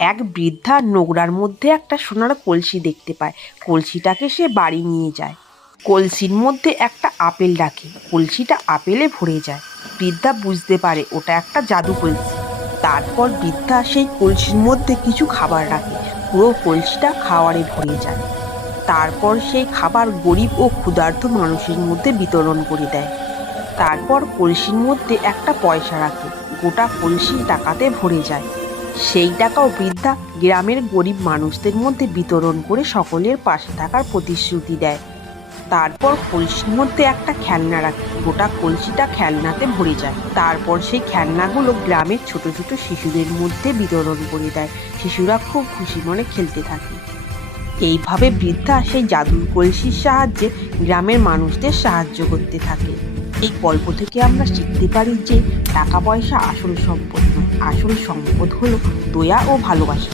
এক বৃদ্ধা নোংরার মধ্যে একটা সোনার কলসি দেখতে পায়। কলসিটাকে সে বাড়ি নিয়ে যায়। কলসির মধ্যে একটা আপেল রাখে। কলসিটা আপেলে ভরে যায়। বৃদ্ধা বুঝতে পারে ওটা একটা জাদু কলসি। তারপর বৃদ্ধা সেই কলসির মধ্যে কিছু খাবার রাখে। পুরো কলসিটা খাবারে ভরে যায়। তারপর সেই খাবার গরিব ও ক্ষুধার্ত মানুষের মধ্যে বিতরণ করে দেয়। তারপর কলসির মধ্যে একটা পয়সা রাখে। গোটা কলসি টাকাতে ভরে যায়। সেই টাকাও বৃদ্ধা গ্রামের গরিব মানুষদের মধ্যে বিতরণ করে সকলের পাশে থাকার প্রতিশ্রুতি দেয়। তারপর কলসির মধ্যে একটা খেলনা রাখে। গোটা কলসিটা খেলনাতে ভরে যায়। তারপর সেই খেলনাগুলো গ্রামের ছোট ছোট শিশুদের মধ্যে বিতরণ করে দেয়। শিশুরা খুব খুশি মনে খেলতে থাকে। এইভাবে বৃদ্ধা সেই জাদুর কলসির সাহায্যে গ্রামের মানুষদের সাহায্য করতে থাকে। এই গল্প থেকে আমরা শিখতে পারি যে টাকা পয়সা আসল সম্পদ নয়, আসল সম্পদ হলো দয়া ও ভালোবাসা।